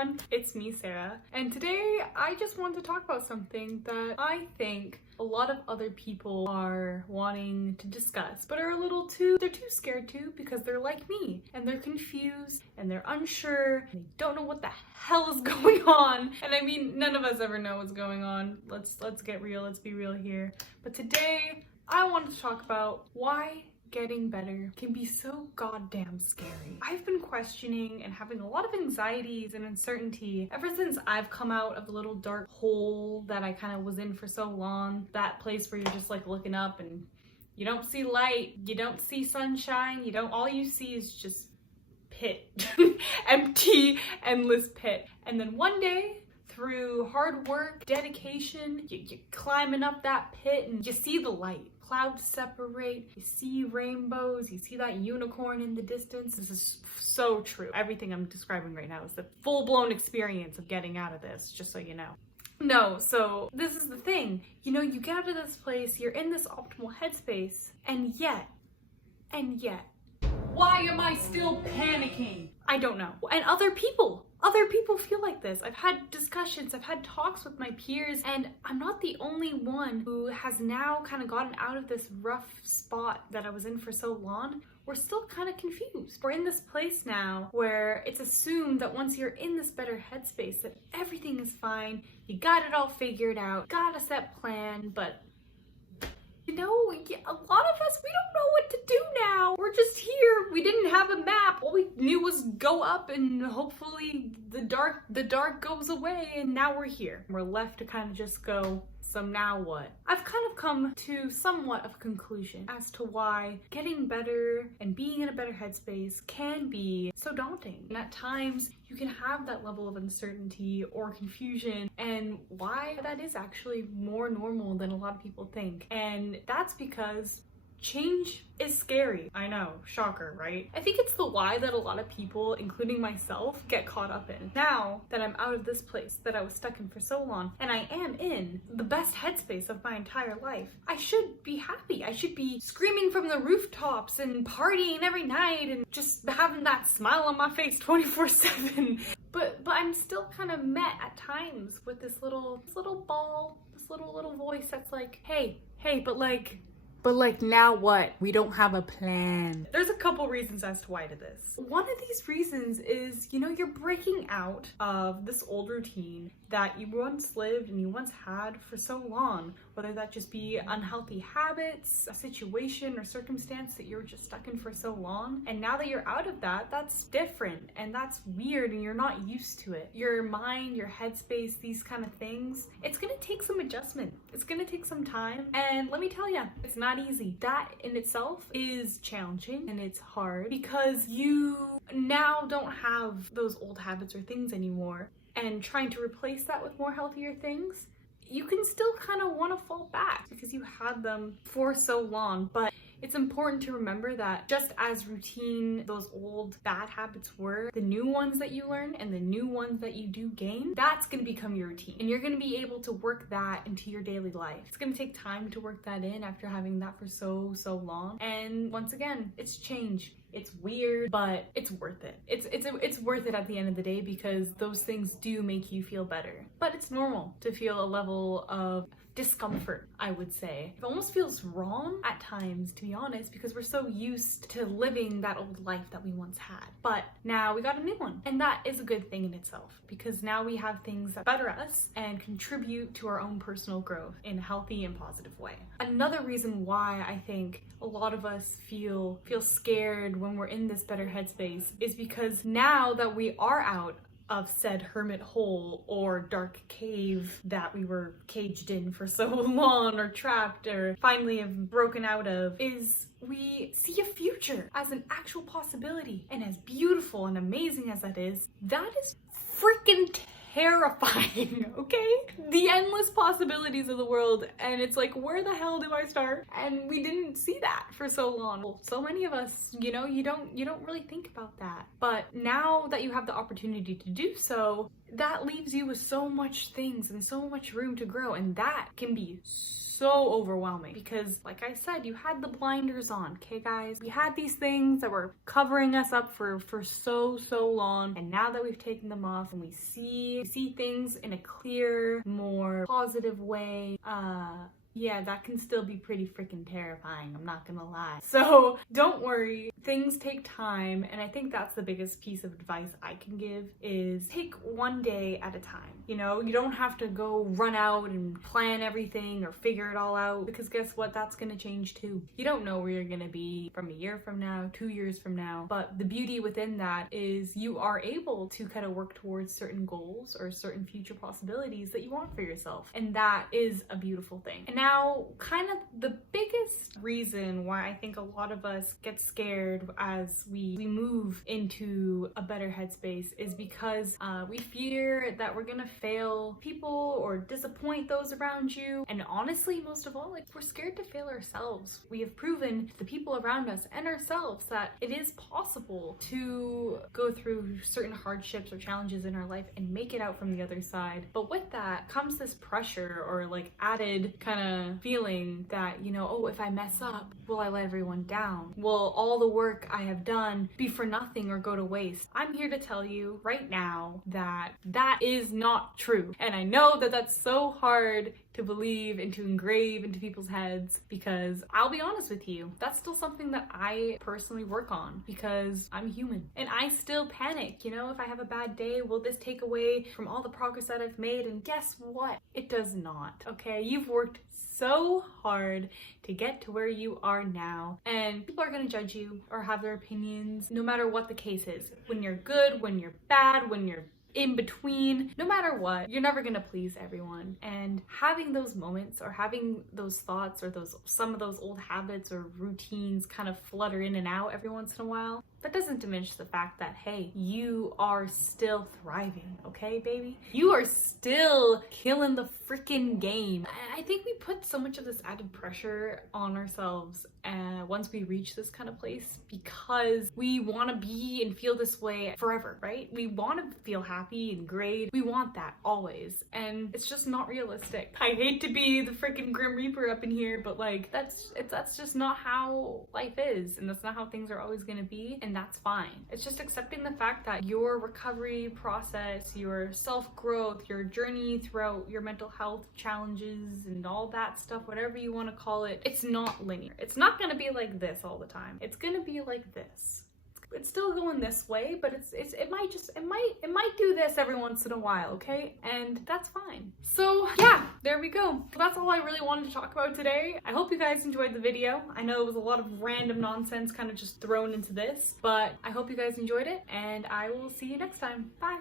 everyone, it's me, Sarah, and today I just want to talk about something that I think a lot of other people are wanting to discuss, but are they're too scared to because they're like me, and they're confused, and they're unsure, and they don't know what the hell is going on. And I mean, none of us ever know what's going on. Let's get real, let's be real here. But today, I wanted to talk about why getting better can be so goddamn scary. I've been questioning and having a lot of anxieties and uncertainty ever since I've come out of the little dark hole that I kind of was in for so long. That place where you're just like looking up and you don't see light, you don't see sunshine, all you see is just pit. Empty, endless pit. And then one day, through hard work, dedication, you're climbing up that pit and you see the light. Clouds separate, you see rainbows, you see that unicorn in the distance. This is so true. Everything I'm describing right now is the full-blown experience of getting out of this, just so you know. No, so this is the thing. You get out of this place, you're in this optimal headspace, and yet, why am I still panicking? I don't know. And other people feel like this. I've had discussions, I've had talks with my peers, and I'm not the only one who has now kind of gotten out of this rough spot that I was in for so long. We're still kind of confused. We're in this place now where it's assumed that once you're in this better headspace that everything is fine, you got it all figured out, got a set plan, but a lot of us, we don't know what to do now. We're just here. We didn't have a map. All we knew was go up and hopefully the dark goes away, and now we're here. We're left to kind of just go, so now what? I've kind of come to somewhat of a conclusion as to why getting better and being in a better headspace can be so daunting. And at times you can have that level of uncertainty or confusion, and why that is actually more normal than a lot of people think. And that's because change is scary. I know, shocker, right? I think it's the why that a lot of people, including myself, get caught up in. Now that I'm out of this place that I was stuck in for so long, and I am in the best headspace of my entire life, I should be happy. I should be screaming from the rooftops and partying every night and just having that smile on my face 24/7. But I'm still kind of met at times with this little ball, this little voice that's like, hey, but now what? We don't have a plan. There's a couple reasons as to why to this. One of these reasons is, you're breaking out of this old routine that you once lived and you once had for so long, whether that just be unhealthy habits, a situation or circumstance that you're just stuck in for so long. And now that you're out of that, that's different and that's weird and you're not used to it. Your mind, your headspace, these kind of things, it's gonna take some adjustment. It's gonna take some time. And let me tell you, it's not easy. That in itself is challenging and it's hard because you now don't have those old habits or things anymore, and trying to replace that with more healthier things, you can still kind of want to fall back because you had them for so long. But it's important to remember that just as routine those old bad habits were, the new ones that you learn and the new ones that you do gain, that's going to become your routine. And you're going to be able to work that into your daily life. It's going to take time to work that in after having that for so long. And once again, it's change. It's weird, but it's worth it. It's worth it at the end of the day because those things do make you feel better. But it's normal to feel a level of discomfort, I would say. It almost feels wrong at times, to be honest, because we're so used to living that old life that we once had. But now we got a new one. And that is a good thing in itself because now we have things that better us and contribute to our own personal growth in a healthy and positive way. Another reason why I think a lot of us feel scared when we're in this better headspace is because now that we are out of said hermit hole or dark cave that we were caged in for so long or trapped or finally have broken out of, is we see a future as an actual possibility. And as beautiful and amazing as that is freaking terrifying, okay? The endless possibilities of the world, and it's like, where the hell do I start? And we didn't see that for so long. Well, so many of us, you know, you don't really think about that. But now that you have the opportunity to do so, that leaves you with so much things and so much room to grow, and that can be so overwhelming because, like I said, you had the blinders on, okay guys? We had these things that were covering us up for so long, and now that we've taken them off and we see things in a clear, more positive way, yeah, that can still be pretty freaking terrifying, I'm not gonna lie. So don't worry, things take time, and I think that's the biggest piece of advice I can give is take one day at a time. You know, you don't have to go run out and plan everything or figure it all out, because guess what? That's gonna change too. You don't know where you're gonna be from a year from now, 2 years from now, but the beauty within that is you are able to kind of work towards certain goals or certain future possibilities that you want for yourself, and that is a beautiful thing. And now, kind of the biggest reason why I think a lot of us get scared as we move into a better headspace is because we fear that we're gonna fail people or disappoint those around you. And honestly, most of all, like, we're scared to fail ourselves. We have proven to the people around us and ourselves that it is possible to go through certain hardships or challenges in our life and make it out from the other side. But with that comes this pressure or like added kind of feeling that, you know, oh, if I mess up, will I let everyone down? Will all the work I have done be for nothing or go to waste? I'm here to tell you right now that that is not true. And I know that that's so hard to believe and to engrave into people's heads, because I'll be honest with you, that's still something that I personally work on because I'm human and I still panic. You know, if I have a bad day, will this take away from all the progress that I've made? And guess what? It does not. Okay, you've worked so hard to get to where you are now, and people are going to judge you or have their opinions no matter what the case is. When you're good, when you're bad, when you're in between, no matter what, you're never gonna please everyone. And having those moments or having those thoughts or some of those old habits or routines kind of flutter in and out every once in a while, that doesn't diminish the fact that, hey, you are still thriving, okay, baby? You are still killing the freaking game. I think we put so much of this added pressure on ourselves once we reach this kind of place because we want to be and feel this way forever, right? We want to feel happy and great. We want that always, and it's just not realistic. I hate to be the freaking Grim Reaper up in here, but like that's just not how life is, and that's not how things are always gonna be. And that's fine. It's just accepting the fact that your recovery process, your self-growth, your journey throughout your mental health challenges and all that stuff, whatever you want to call it, it's not linear. It's not going to be like this all the time. It's going to be like this. It's still going this way, but it might do this every once in a while, okay? And that's fine. So yeah, there we go. That's all I really wanted to talk about today. I hope you guys enjoyed the video. I know it was a lot of random nonsense kind of just thrown into this, but I hope you guys enjoyed it, and I will see you next time. Bye.